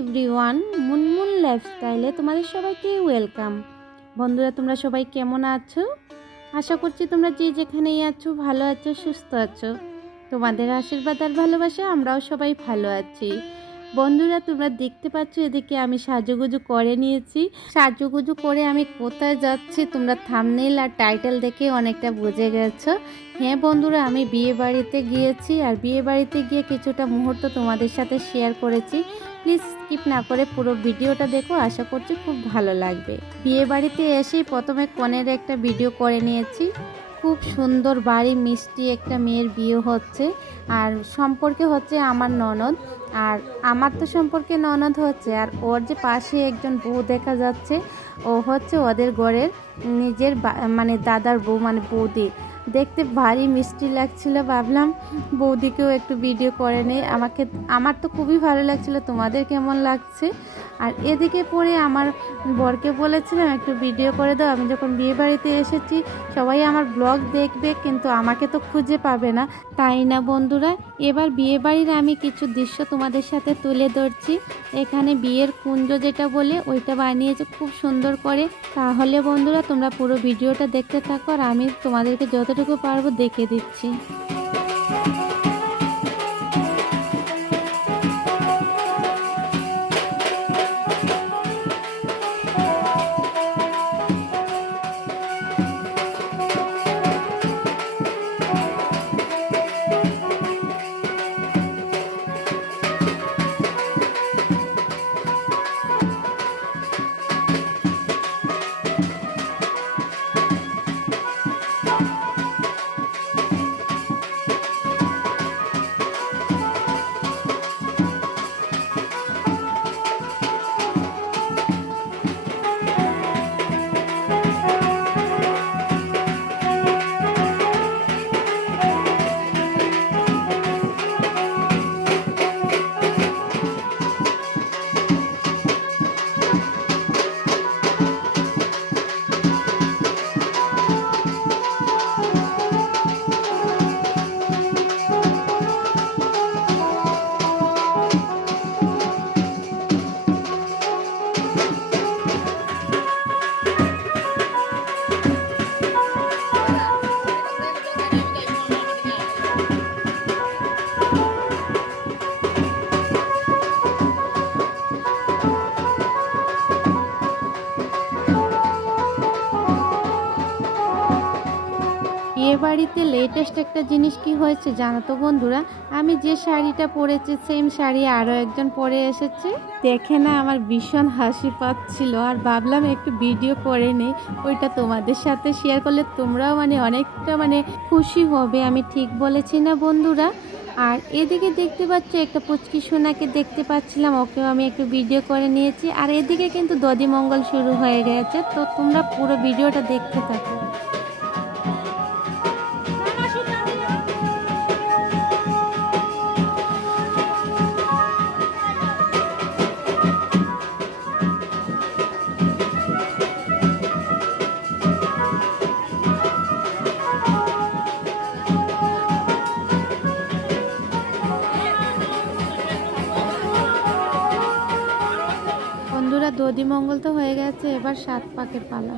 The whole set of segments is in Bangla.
এভরিওয়ান মুনমুন লাইফস্টাইলে তোমাদের সবাইকে ওয়েলকাম বন্ধুরা, তোমরা সবাই কেমন আছো? আশা করছি তোমরা যে যেখানেই আছো, ভালো আছো, সুস্থ আছো। তোমাদের আশীর্বাদ আর ভালোবাসা, আমরাও সবাই ভালো আছি। বন্ধুরা, তোমরা দেখতে পাচ্ছ এদিকে আমি সাজুগুজু করে নিয়েছি। সাজুগুজু করে আমি কোথায় যাচ্ছি তোমরা থামনেল আর টাইটেল দেখে অনেকটা বুঝে গেছো। হ্যাঁ বন্ধুরা, আমি বিয়ে বাড়িতে গিয়েছি আর বিয়ে বাড়িতে গিয়ে কিছুটা মুহূর্ত তোমাদের সাথে শেয়ার করেছি। প্লিজ স্কিপ না করে পুরো ভিডিওটা দেখো, আশা করছি খুব ভালো লাগবে। বিয়ে বাড়িতে এসেই প্রথমে কনের একটা ভিডিও করে নিয়েছি। খুব সুন্দর বাড়ি, মিষ্টি একটা মেয়ের বিয়ে হচ্ছে। আর সম্পর্কে হচ্ছে আমার ননদ। আর আমার তো সম্পর্কে ননদ হচ্ছে, আর ওর যে পাশে একজন বউ দেখা যাচ্ছে, ও হচ্ছে ওদের ঘরের নিজের মানে দাদার বউ মানে বৌদি। দেখতে ভারী মিষ্টি লাগছিল, ভাবলাম বৌদিকেও একটু ভিডিও করে নেই। আমাকে, আমার তো খুবই ভালো লাগছিল, তোমাদের কেমন লাগছে? আর এদিকে পরে আমার বরকে বলেছিলাম, একটু ভিডিও করে দাও, আমি যখন বিয়ে বাড়িতে এসেছি, সবাই আমার ব্লগ দেখবে, কিন্তু আমাকে তো খুঁজে পাবে না। তাই না বন্ধুরা? এবার বিয়ে বাড়ির আমি কিছু দৃশ্য তোমাদের সাথে তুলে ধরছি। এখানে বিয়ের কুঞ্জ যেটা বলে, ওইটা বানিয়েছে খুব সুন্দর করে। তাহলে বন্ধুরা, তোমরা পুরো ভিডিওটা দেখতে থাকো আর আমি তোমাদেরকে যতটুকু পারব দেখে দিচ্ছি। বাড়িতে লেটেস্ট একটা জিনিস কি হয়েছে জানো তো বন্ধুরা? আমি যে শাড়িটা পরেছি সেম শাড়ি আরও একজন পরে এসেছে। দেখে না আমার ভীষণ হাসি পাচ্ছিল আর ভাবলাম একটু ভিডিও করে নেই, ওইটা তোমাদের সাথে শেয়ার করলে তোমরাও মানে অনেকটা মানে খুশি হবে, আমি ঠিক বলেছি না বন্ধুরা? আর এদিকে দেখতে পাচ্ছ, একটা পুচকি সোনাকে দেখতে পাচ্ছিলাম, ওকেও আমি একটু ভিডিও করে নিয়েছি। আর এদিকে কিন্তু দধিমঙ্গল শুরু হয়ে গেছে, তো তোমরা পুরো ভিডিওটা দেখতে থাকো। বন্ধুরা দধি মঙ্গল তো হয়ে গেছে এবার সাত পাকের পালা।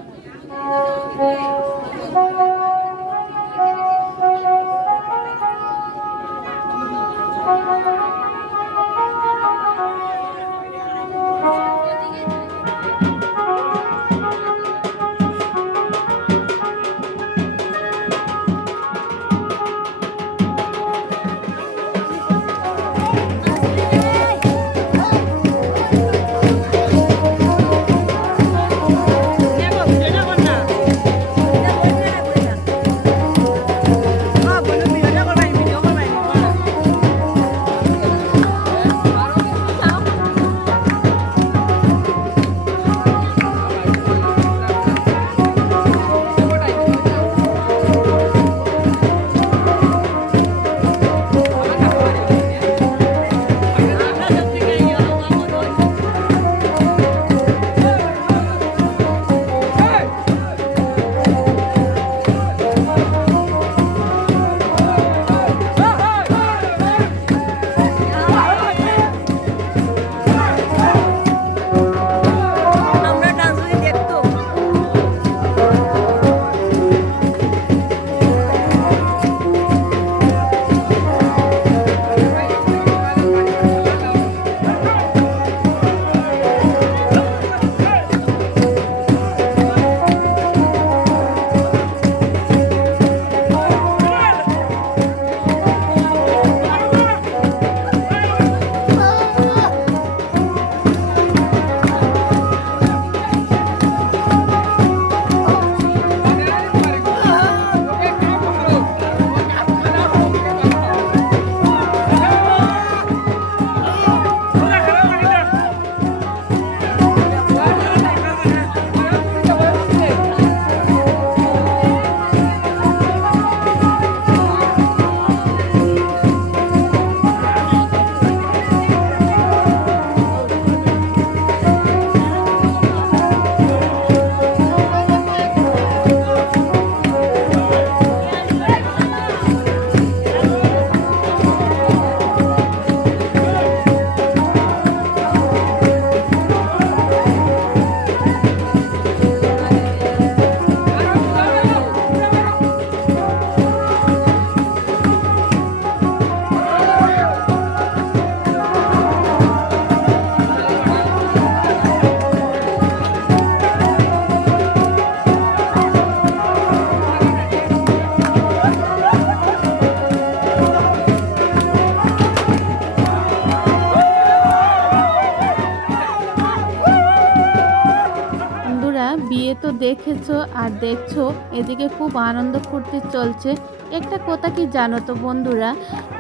দেখেছ আর দেখছ, এদিকে খুব আনন্দ ফুর্তি চলছে। একটা কথা কি জানো তো বন্ধুরা,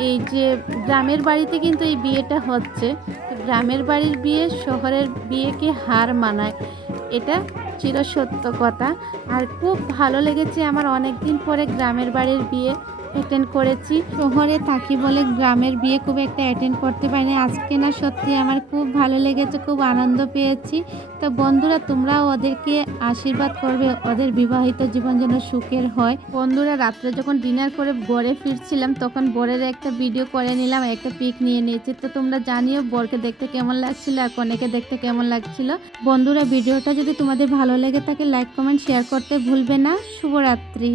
এই যে গ্রামের বাড়িতে কিন্তু এই বিয়েটা হচ্ছে। গ্রামের বাড়ির বিয়ে শহরের বিয়েকে হার মানায়। এটা চিরসত্য কথা। আর খুব ভালো লেগেছে আমার অনেক দিন পরে গ্রামের বাড়ির বিয়ে। অ্যাটেন্ড করেছি। শহরে থাকি বলে গ্রামের বিয়ে খুব একটা অ্যাটেন্ড করতে পারিনি। আজকে না সত্যি আমার খুব ভালো লেগেছে, খুব আনন্দ পেয়েছি। তো বন্ধুরা, তোমরাও ওদেরকে আশীর্বাদ করবে, ওদের বিবাহিত জীবন যেন সুখের হয়। বন্ধুরা, রাত্রে যখন ডিনার করে বরে ফিরছিলাম, তখন বরের একটা ভিডিও করে নিলাম, একটা পিক নিয়ে নিয়েছি। তো তোমরা জানিও, বরকে দেখতে কেমন লাগছিল আর কনেকে দেখতে কেমন লাগছিল। বন্ধুরা ভিডিওটা যদি তোমাদের ভালো লেগে থাকে লাইক কমেন্ট শেয়ার করতে ভুলবে না। শুভরাত্রি।